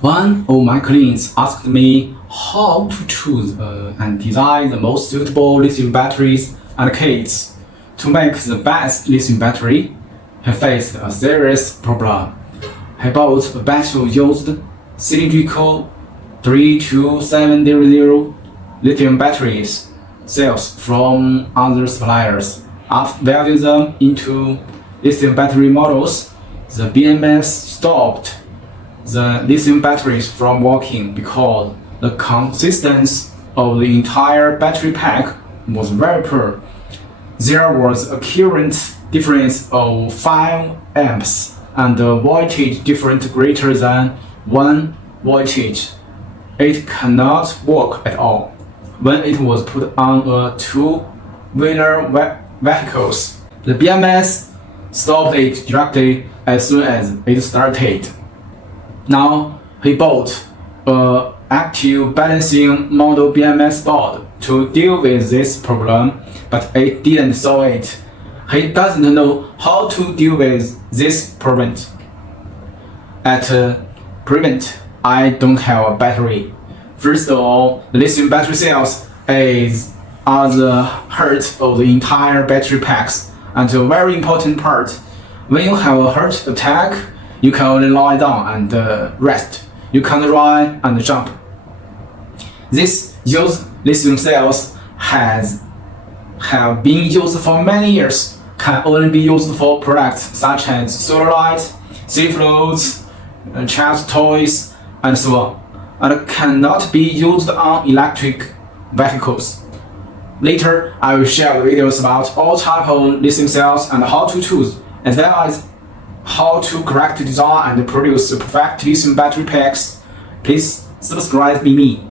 One of my clients asked me how to choose and design the most suitable lithium batteries and kits. To make the best lithium battery, he faced a serious problem. He bought a batch of used cylindrical 32700 lithium batteries cells from other suppliers. After welding them into lithium battery models, the BMS stopped the lithium batteries from working because the consistency of the entire battery pack was very poor. There was a current difference of 5 amps and a voltage difference greater than 1 voltage. It cannot work at all. When it was put on a two-wheeler vehicles, the BMS stopped it directly as soon as it started. Now he bought a active balancing model BMS board to deal with this problem, but it didn't solve it. He doesn't know how to deal with this problem. At present, I don't have a battery. First of all, the lithium battery cells are the heart of the entire battery packs and a very important part. When you have a heart attack, you can only lie down and rest. You can't run and jump. These used lithium cells have been used for many years, can only be used for products such as solar lights, sea floats, child toys, and so on, and cannot be used on electric vehicles. Later, I will share videos about all types of lithium cells and how to choose, as well as how to correctly design and produce perfect lithium battery packs. Please subscribe to me.